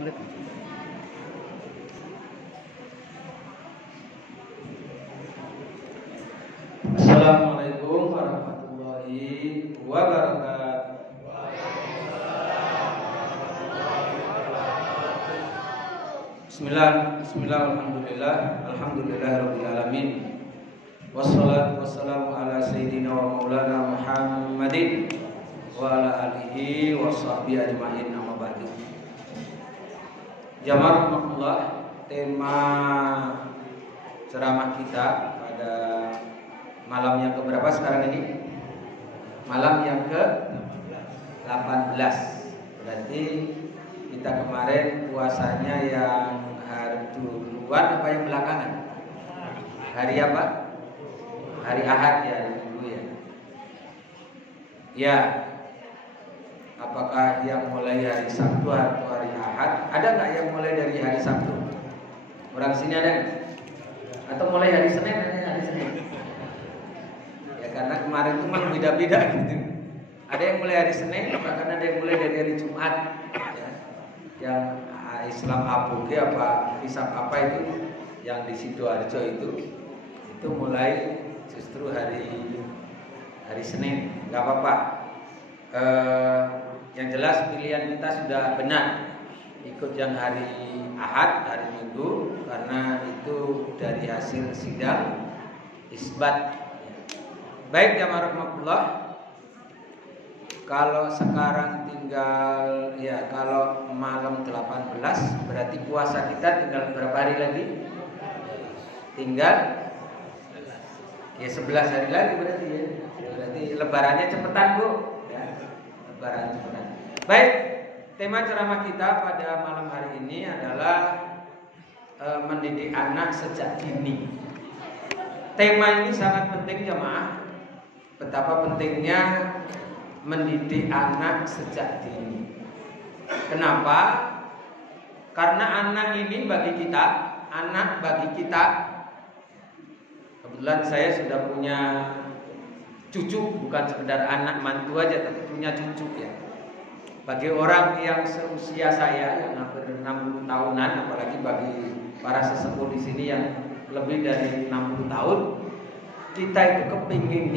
Assalamualaikum warahmatullahi wabarakatuh. Bismillah, alhamdulillah, rabbil alamin. Wassalatu wassalamu ala sayyidina wa maulana Muhammadin wa ala alihi wa sahbihi ajma'in, amma ba'du. Jamaah rahmatullah, tema ceramah kita pada malam yang keberapa sekarang ini? Malam yang ke-18. Berarti kita kemarin puasanya yang hari duluan apa yang belakangan? Hari apa? Hari Ahad ya, hari Minggu ya. Ya. Apakah yang mulai hari Sabtu atau hari Ahad? Ada nggak yang mulai dari hari Sabtu? Orang sini ada nggak? Atau mulai hari Senin? Hari Senin. Ya karena kemarin itu malah beda-beda gitu. Ada yang mulai hari Senin, bahkan ada yang mulai dari hari Jumat. Ya. Yang Islam Aboge apa hisab apa itu yang di Sidoarjo itu mulai justru hari Senin. Nggak apa-apa. Yang jelas pilihan kita sudah benar, ikut yang hari Ahad, hari Minggu, karena itu dari hasil sidang isbat. Baik jamaah rahmatullah, kalau sekarang tinggal ya kalau malam 18 berarti puasa kita tinggal berapa hari lagi? Tinggal ya 11 hari lagi berarti ya. Berarti lebarannya cepetan, Bu. Ya, lebaran cepetan. Baik, tema ceramah kita pada malam hari ini adalah mendidik anak sejak dini. Tema ini sangat penting jemaah. Betapa pentingnya mendidik anak sejak dini. Kenapa? Karena anak ini bagi kita, kebetulan saya sudah punya cucu, bukan sekedar anak mantu aja, tapi punya cucu ya. Bagi orang yang seusia saya yang hampir 60 tahunan, apalagi bagi para sesepuh di sini yang lebih dari 60 tahun, kita itu kepingin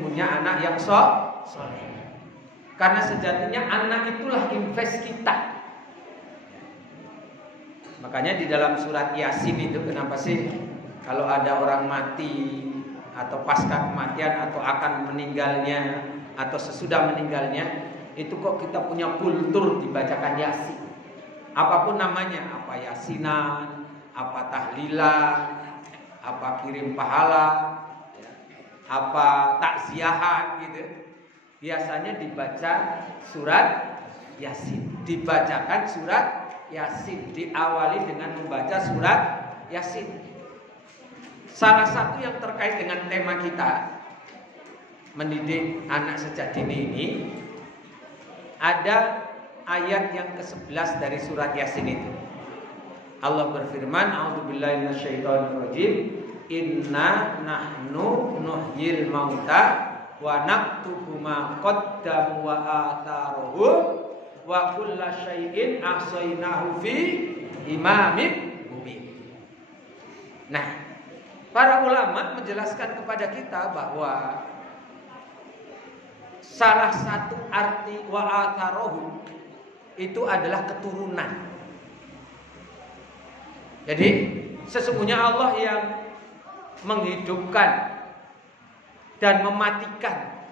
punya anak yang soleh. Karena sejatinya anak itulah invest kita. Makanya di dalam surat Yasin itu kenapa sih kalau ada orang mati atau pasca kematian atau akan meninggalnya atau sesudah meninggalnya, itu kok kita punya kultur dibacakan Yasin. Apapun namanya, apa yasinan, apa tahlilan, apa kirim pahala, ya, apa takziahan gitu. Biasanya dibaca surat Yasin, dibacakan surat Yasin, diawali dengan membaca surat Yasin. Salah satu yang terkait dengan tema kita mendidik anak sejak dini ini, ada ayat yang ke-11 dari surat Yasin itu. Allah berfirman, a'udzubillahi minasyaitonirrajim, inna nahnu nuhyil mauta wa naktubu ma qaddamu wa atharuhum wa kulla syai'in ahsaynahu fi imamin mubin. Nah, para ulama menjelaskan kepada kita bahwa salah satu arti wa atharuhum itu adalah keturunan. Jadi sesungguhnya Allah yang menghidupkan dan mematikan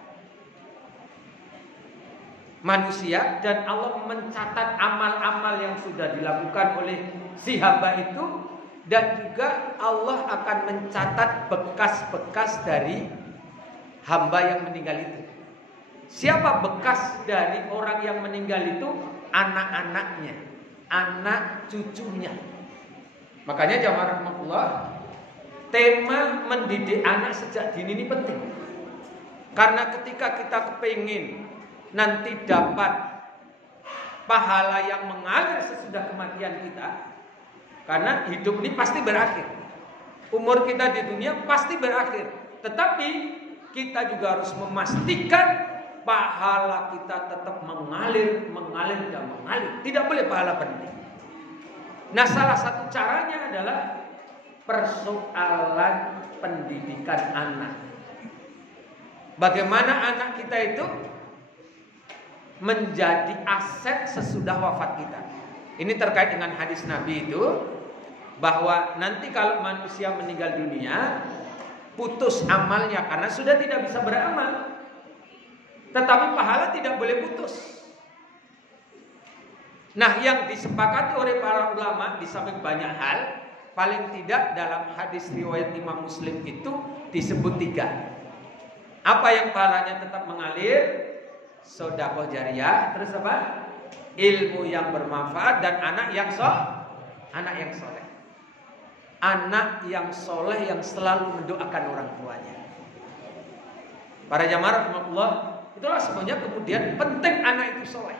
manusia, dan Allah mencatat amal-amal yang sudah dilakukan oleh si hamba itu, dan juga Allah akan mencatat bekas-bekas dari hamba yang meninggal itu. Siapa bekas dari orang yang meninggal itu? Anak-anaknya, anak cucunya. Makanya jamaah rahmatullah, tema mendidik anak sejak dini ini penting. Karena ketika kita kepingin nanti dapat pahala yang mengalir sesudah kematian kita, karena hidup ini pasti berakhir, umur kita di dunia pasti berakhir, tetapi kita juga harus memastikan pahala kita tetap mengalir dan mengalir. Tidak boleh pahala berhenti. Nah, salah satu caranya adalah persoalan pendidikan anak. Bagaimana anak kita itu menjadi aset sesudah wafat kita. Ini terkait dengan hadis Nabi itu, bahwa nanti kalau manusia meninggal dunia, putus amalnya karena sudah tidak bisa beramal. Tetapi pahala tidak boleh putus. Nah, yang disepakati oleh para ulama di samping banyak hal, paling tidak dalam hadis riwayat Imam Muslim itu disebut 3. Apa yang pahalanya tetap mengalir? Sedekah jariyah, terus apa? Ilmu yang bermanfaat dan anak yang soleh. Anak yang soleh yang selalu mendoakan orang tuanya. Para jamaah rahmatullah, itulah sebenarnya kemudian penting anak itu soleh.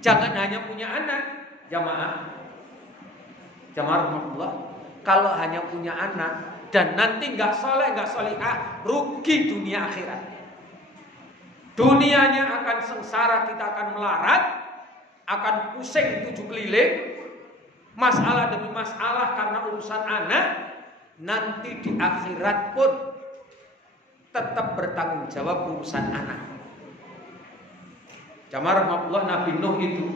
Jangan hanya punya anak, jamaah rahmatullah. Kalau hanya punya anak dan nanti nggak soleh, nggak solihah, rugi dunia akhirat. Dunianya akan sengsara, kita akan melarat, akan pusing 7 keliling, masalah demi masalah karena urusan anak. Nanti di akhirat pun tetap bertanggung jawab urusan anak. Jamaah rahmatullah, Nabi Nuh itu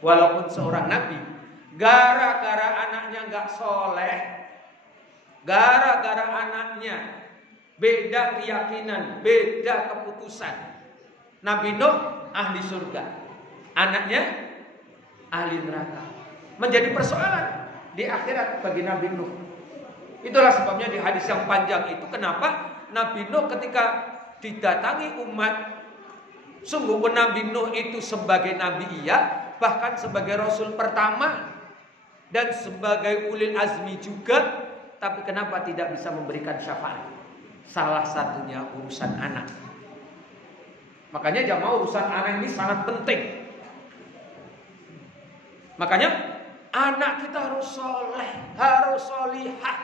walaupun seorang nabi, gara-gara anaknya nggak soleh, gara-gara anaknya beda keyakinan, beda keputusan, Nabi Nuh ahli surga, anaknya ahli neraka. Menjadi persoalan di akhirat bagi Nabi Nuh. Itulah sebabnya di hadis yang panjang itu kenapa Nabi Nuh ketika didatangi umat, sungguh Nabi Nuh itu sebagai nabi iya, bahkan sebagai rasul pertama dan sebagai ulil azmi juga, tapi kenapa tidak bisa memberikan syafaat? Salah satunya urusan anak. Makanya jamaah, urusan anak ini sangat penting. Makanya anak kita harus soleh, harus solihah,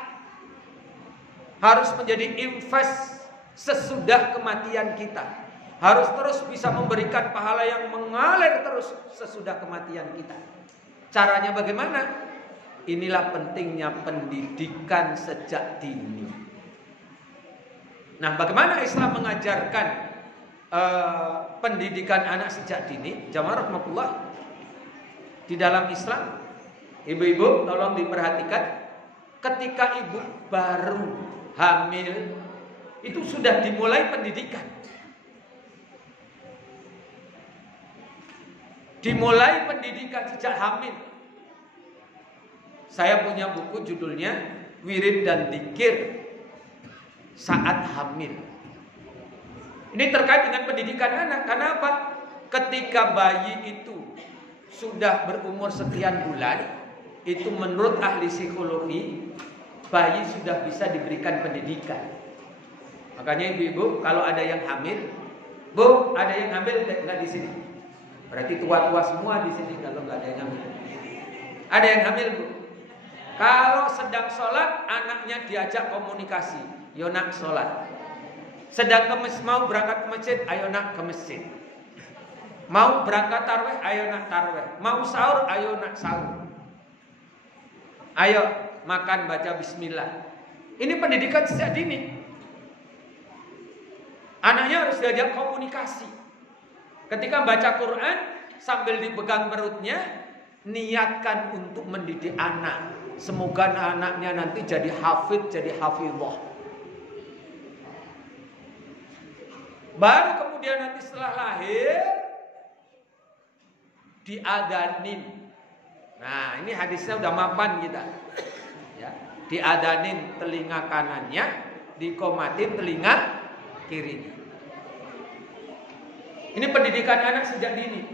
harus menjadi invest sesudah kematian kita, harus terus bisa memberikan pahala yang mengalir terus sesudah kematian kita. Caranya bagaimana? Inilah pentingnya pendidikan sejak dini. Nah, bagaimana Islam mengajarkan pendidikan anak sejak dini? Jamaah rahmatullah, di dalam Islam, ibu-ibu tolong diperhatikan, ketika ibu baru hamil itu sudah dimulai pendidikan. Dimulai pendidikan sejak hamil. Saya punya buku judulnya Wirid dan Dzikir Saat Hamil. Ini terkait dengan pendidikan anak. Kenapa? Ketika bayi itu sudah berumur sekian bulan, itu menurut ahli psikologi, bayi sudah bisa diberikan pendidikan. Makanya ibu-ibu kalau ada yang hamil, Bu, ada yang hamil enggak di sini? Berarti tua-tua semua di sini kalau enggak ada yang hamil. Ada yang hamil, Bu? Kalau sedang sholat, anaknya diajak komunikasi. Yo nak sholat. Sedang mau berangkat ke masjid, ayo nak ke masjid. Mau berangkat tarweh, ayo nak tarweh. Mau sahur, ayo nak sahur. Ayo makan, baca bismillah. Ini pendidikan sejak dini. Anaknya harus diajak komunikasi. Ketika baca Quran sambil dipegang perutnya, niatkan untuk mendidik anak. Semoga anaknya nanti jadi hafid, jadi hafidhah. Baru kemudian nanti setelah lahir diadanin. Nah, ini hadisnya udah mapan kita. Ya, diadanin telinga kanannya, dikomatin telinga kirinya. Ini pendidikan anak sejak dini.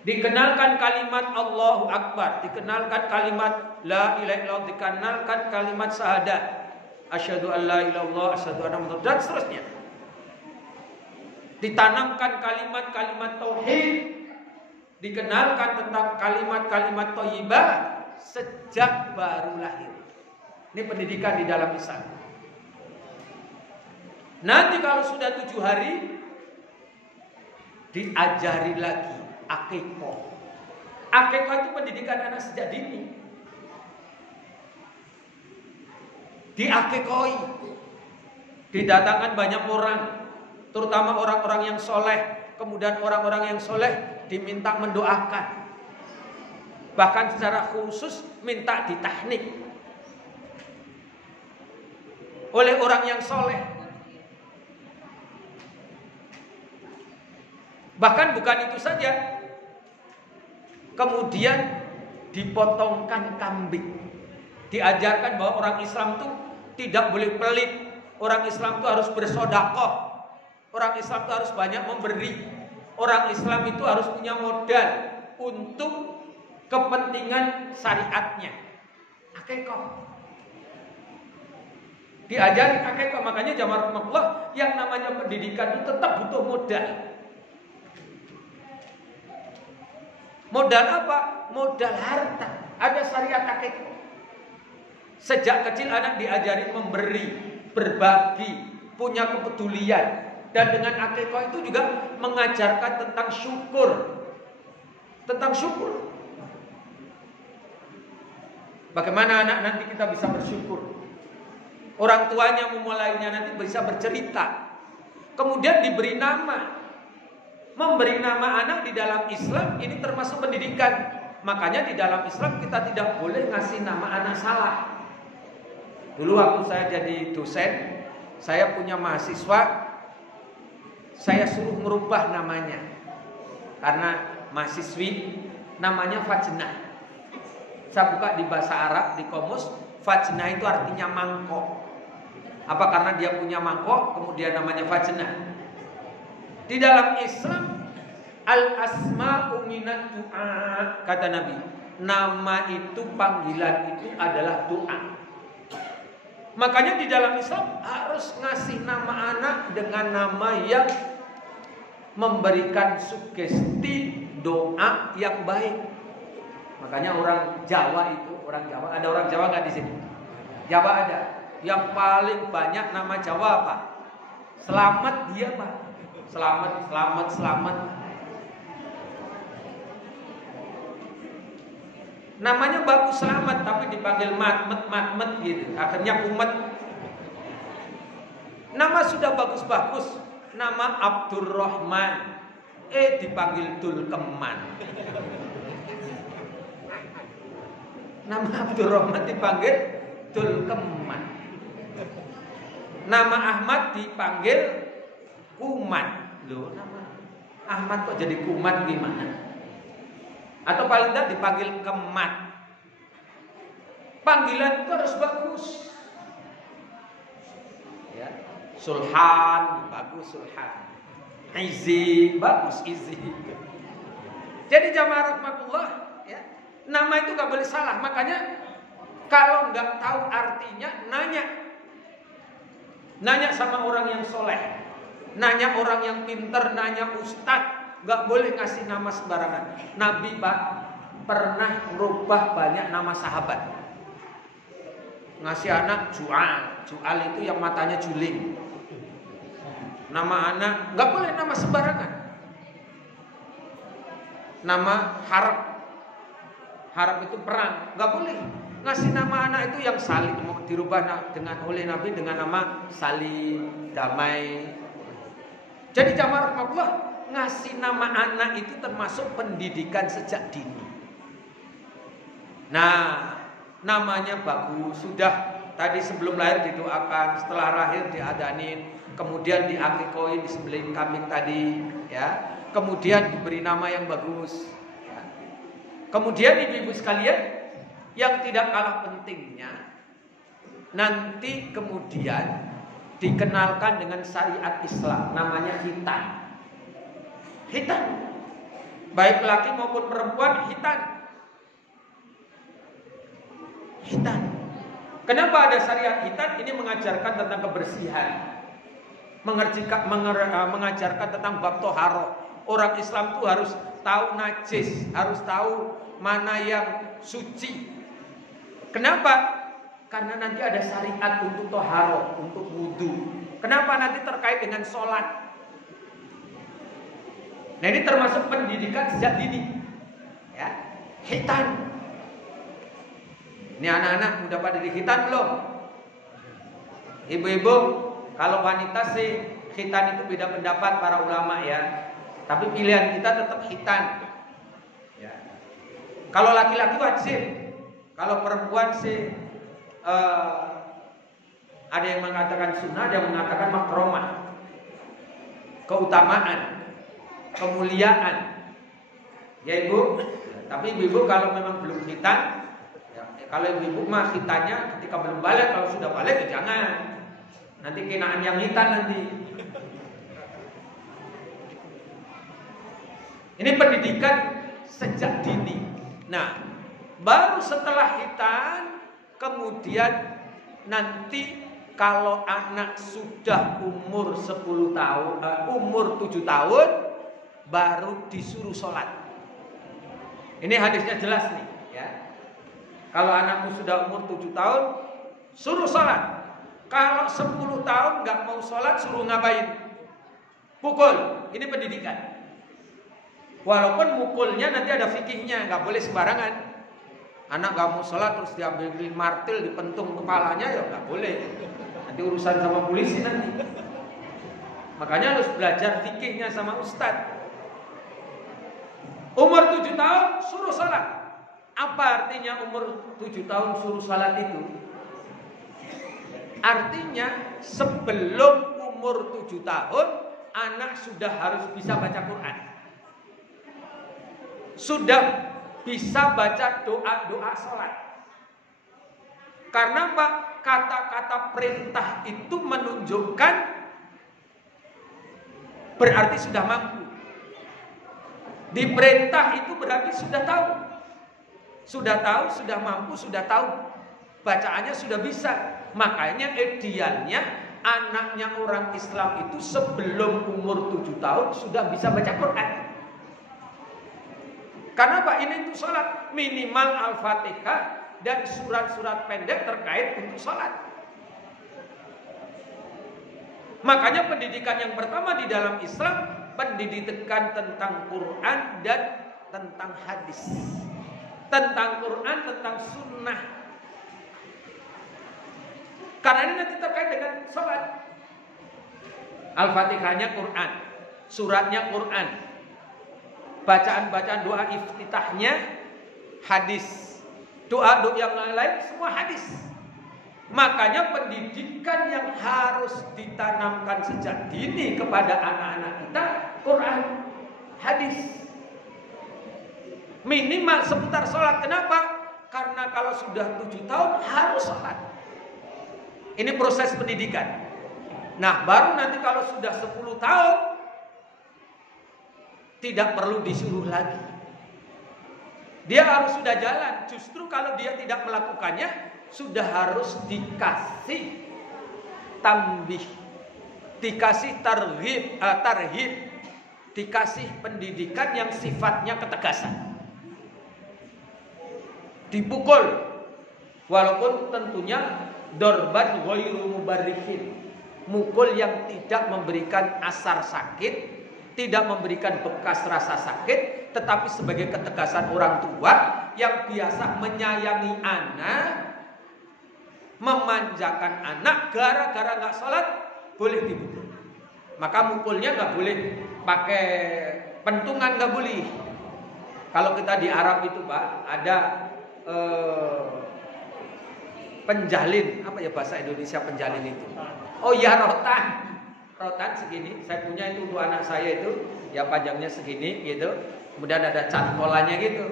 Dikenalkan kalimat Allahu Akbar, dikenalkan kalimat La ilaha illallah, dikenalkan kalimat syahadat, asyhadu an la ilaha illallah, asyhadu anna Muhammadar, dan seterusnya. Ditanamkan kalimat-kalimat tauhid, dikenalkan tentang kalimat-kalimat thayyibah sejak baru lahir. Ini pendidikan di dalam Islam. Nanti kalau sudah 7 hari diajari lagi akikah. Akikah itu pendidikan anak sejak dini. Diakikahi. Didatangkan banyak orang, terutama orang-orang yang soleh. Kemudian orang-orang yang soleh diminta mendoakan. Bahkan secara khusus minta ditahnik oleh orang yang soleh. Bahkan bukan itu saja, kemudian dipotongkan kambing. Diajarkan bahwa orang Islam itu tidak boleh pelit. Orang Islam itu harus bersedekah. Orang Islam itu harus banyak memberi. Orang Islam itu harus punya modal untuk kepentingan syariatnya. Akikah. Diajari akikah. Makanya jamaah rahmatullah, yang namanya pendidikan itu tetap butuh modal. Modal apa? Modal harta. Ada syariat akikah. Sejak kecil anak diajari memberi, berbagi, punya kepedulian. Dan dengan akikah itu juga mengajarkan tentang syukur. Tentang syukur. Bagaimana anak nanti kita bisa bersyukur. Orang tuanya memulainya nanti bisa bercerita. Kemudian diberi nama. Memberi nama anak di dalam Islam ini termasuk pendidikan. Makanya di dalam Islam kita tidak boleh ngasih nama anak salah. Dulu waktu saya jadi dosen, saya punya mahasiswa, saya suruh merubah namanya. Karena mahasiswi namanya Fajnah. Saya buka di bahasa Arab, di Komus, Fajnah itu artinya mangkok. Apa karena dia punya mangkok, kemudian namanya Fajnah. Di dalam Islam, al-asma'u minad du'a, kata Nabi. Nama itu, panggilan itu adalah doa. Makanya di dalam Islam harus ngasih nama anak dengan nama yang memberikan sugesti doa yang baik. Makanya orang Jawa itu, ada orang Jawa nggak di sini? Jawa ada. Yang paling banyak nama Jawa apa? Selamat dia, Pak. Selamat. Namanya bagus selamat, tapi dipanggil matmet gitu. Akhirnya kumet. Nama sudah bagus-bagus. Nama Abdurrahman. Dipanggil Dulkeman. Nama Abdurrahman dipanggil Dulkeman. Nama Ahmad dipanggil Kumat. Loh, nama Ahmad kok jadi Kumat gimana? Atau paling tidak dipanggil Kemat. Panggilan itu harus bagus. Ya, Sulhan, bagus Sulhan. Izi, bagus Izi. Jadi jamaah rahmatullah, ya, nama itu gak boleh salah. Makanya kalau nggak tahu artinya, nanya sama orang yang soleh, nanya orang yang pinter, nanya ustadz. Gak boleh ngasih nama sembarangan. Nabi Pak pernah merubah banyak nama sahabat. Ngasih anak Ju'al. Ju'al itu yang matanya juling. Nama anak gak boleh nama sembarangan. Nama Harb. Harb itu perang. Gak boleh. Ngasih nama anak itu yang Salim. Dirubah oleh Nabi dengan nama Salim, damai. Jadi jamaah rahmatullah, ngasih nama anak itu termasuk pendidikan sejak dini. Nah, namanya bagus. Sudah tadi sebelum lahir didoakan, setelah lahir diadanin, kemudian diakikoin, disembelih kambing tadi, ya. Kemudian diberi nama yang bagus. Ya. Kemudian ibu-ibu sekalian, yang tidak kalah pentingnya, nanti kemudian dikenalkan dengan syariat Islam, namanya khitan. Khitan, baik laki maupun perempuan, khitan. Khitan. Kenapa ada syariat khitan? Ini mengajarkan tentang kebersihan, mengajarkan tentang bab toharo. Orang Islam itu harus tahu najis, harus tahu mana yang suci. Kenapa? Karena nanti ada syariat untuk toharo, untuk wudu. Kenapa nanti terkait dengan sholat? Nah ini termasuk pendidikan sejak dini. Ya, khitan. Ini anak-anak udah pada dikhitan belum? Ibu-ibu, kalau wanita sih khitan itu beda pendapat para ulama ya. Tapi pilihan kita tetap khitan. Ya. Kalau laki-laki wajib, kalau perempuan sih ada yang mengatakan sunnah, ada yang mengatakan makromah. Keutamaan, kemuliaan. Ya ibu, tapi ibu kalau memang belum khitan, ya, kalau ibu mah khitannya ketika belum balik, kalau sudah balik ya jangan. Nanti kenaan yang khitan nanti. Ini pendidikan sejak dini. Nah, baru setelah khitan, kemudian nanti kalau anak sudah umur 10 tahun, umur 7 tahun, baru disuruh sholat. Ini hadisnya jelas nih, ya. Kalau anakmu sudah umur 7 tahun, suruh sholat. Kalau 10 tahun nggak mau sholat, suruh ngapain? Pukul. Ini pendidikan. Walaupun mukulnya nanti ada fikihnya, nggak boleh sembarangan. Anak nggak mau sholat terus diambil martil, dipentung kepalanya, ya nggak boleh. Nanti urusan sama polisi nanti. Makanya harus belajar fikihnya sama ustadz. Umur 7 tahun suruh sholat. Apa artinya umur 7 tahun suruh sholat itu? Artinya sebelum umur 7 tahun anak sudah harus bisa baca Quran, sudah bisa baca doa-doa sholat. Karena Pak, kata-kata perintah itu menunjukkan berarti sudah mampu. Diperintah itu berarti sudah tahu. Sudah tahu, sudah mampu, sudah tahu. Bacaannya sudah bisa. Makanya idealnya anaknya orang Islam itu sebelum umur 7 tahun sudah bisa baca Quran. Karena Pak, ini untuk sholat minimal Al-Fatihah dan surat-surat pendek terkait untuk sholat. Makanya pendidikan yang pertama di dalam Islam, pendidikan tentang Quran dan tentang hadis. Tentang Quran, tentang sunnah. Karena ini nanti terkait dengan sholat. Al-Fatihahnya Quran, suratnya Quran, bacaan-bacaan doa iftitahnya hadis, doa-doa yang lain semua hadis. Makanya pendidikan yang harus ditanamkan sejak dini kepada anak-anak kita Quran, hadis. Minimal seputar sholat. Kenapa? Karena kalau sudah 7 tahun harus sholat. Ini proses pendidikan. Nah, baru nanti kalau sudah 10 tahun tidak perlu disuruh lagi. Dia harus sudah jalan. Justru kalau dia tidak melakukannya, sudah harus dikasih tambih, dikasih tarhib, dikasih pendidikan yang sifatnya ketegasan. Dipukul, walaupun tentunya dorban ghairu mubarrihin, mukul yang tidak memberikan asar sakit, tidak memberikan bekas rasa sakit, tetapi sebagai ketegasan orang tua yang biasa menyayangi anak, memanjakan anak, gara-gara nggak sholat boleh dipukul. Maka mukulnya nggak boleh pakai pentungan, nggak boleh. Kalau kita di Arab itu Pak, ada penjalin, apa ya bahasa Indonesia penjalin itu? Oh ya, rotan. Rotan segini, saya punya itu untuk anak saya itu, ya panjangnya segini gitu. Kemudian ada cangkolannya gitu.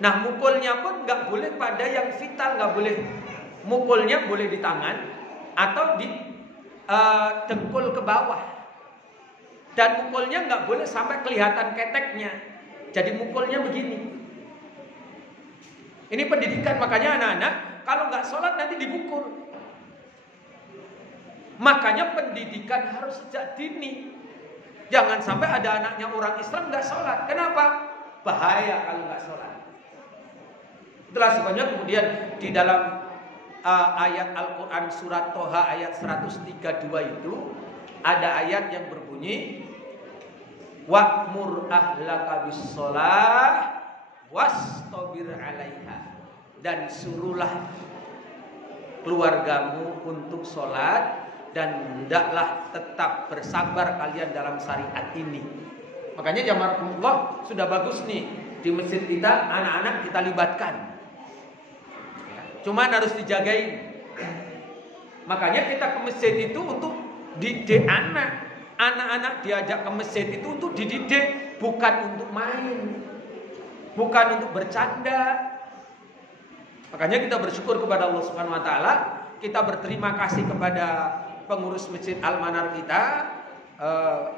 Nah, mukulnya pun nggak boleh pada yang vital, nggak boleh. Mukulnya boleh di tangan atau di dengkul ke bawah. Dan mukulnya nggak boleh sampai kelihatan keteknya. Jadi mukulnya begini. Ini pendidikan, makanya anak-anak kalau nggak sholat nanti dipukul. Makanya pendidikan harus sejak dini. Jangan sampai ada anaknya orang Islam nggak sholat. Kenapa? Bahaya kalau nggak sholat. Itulah sebabnya kemudian di dalam ayat Al-Quran surat Toha ayat 132 itu ada ayat yang berbunyi wa'mur ahlaka bis-shalah wastabir 'alaiha, dan suruhlah keluargamu untuk sholat dan hendaklah tetap bersabar kalian dalam syariat ini. Makanya jamaah sudah bagus nih di masjid kita anak-anak kita libatkan. Cuman harus dijagain. Makanya kita ke masjid itu untuk didik anak. Anak-anak diajak ke masjid itu untuk dididik, bukan untuk main, bukan untuk bercanda. Makanya kita bersyukur kepada Allah Subhanahu wa taala, kita berterima kasih kepada pengurus Masjid Al-Manar kita,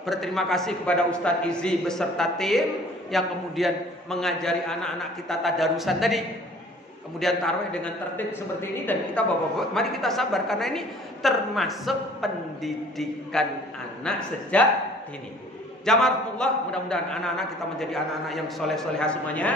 berterima kasih kepada Ustadz Izi beserta tim yang kemudian mengajari anak-anak kita tadarusan tadi. Kemudian taruh dengan tertib seperti ini, dan kita bapak-bapak mari kita sabar karena ini termasuk pendidikan anak sejak ini. Jamaahullah, mudah-mudahan anak-anak kita menjadi anak-anak yang soleh-solehah semuanya,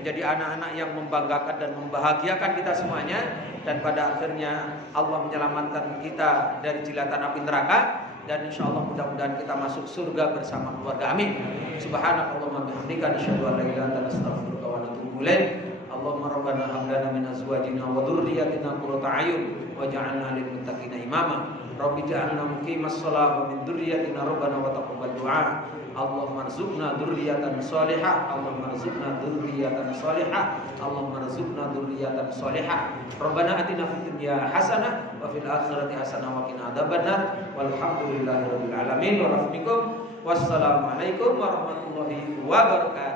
menjadi anak-anak yang membanggakan dan membahagiakan kita semuanya, dan pada akhirnya Allah menyelamatkan kita dari jilatan api neraka, dan insyaallah mudah-mudahan kita masuk surga bersama keluarga. Amin. Subhanakallahumma bihamdika asyhadu an la ilaha illa anta astaghfiruka wa atubu ilaik. Allahumma rabbana hab lana min azwajina wa dhurriyyatina qurrata a'yun waj'alna lil muttaqina imama. Rabbi ja'alna muqimas shalah wa min dhurriyyatina rabbana wa taqabbal du'a. Allahumma arzuqna dzurriyyatan shalihah, Allahumma arzuqna dzurriyyatan shalihah, Allahumma arzuqna dzurriyyatan shalihah. Rabbana atina fid dunya hasanah wa fil akhirati hasanah wa qina adzabannar. Walhamdulillahirabbil alamin wa rahmikum. Wassalamualaikum warahmatullahi wabarakatuh.